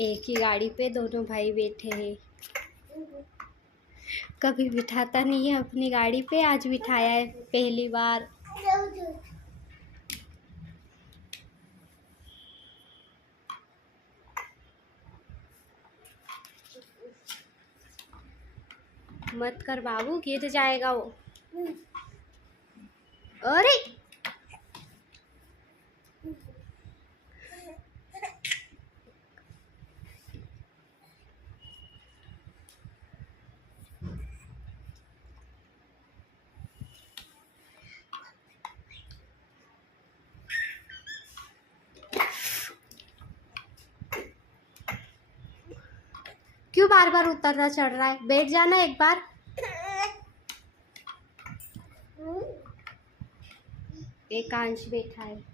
एक ही गाड़ी पे दोनों भाई बैठे हैं। कभी बिठाता नहीं है अपनी गाड़ी पे, आज बिठाया है पहली बार। मत कर बाबू, गिर जाएगा वो। अरे क्यों बार बार उतरना चढ़ रहा है? बैठ जाना एक बार। एकांश बैठा है।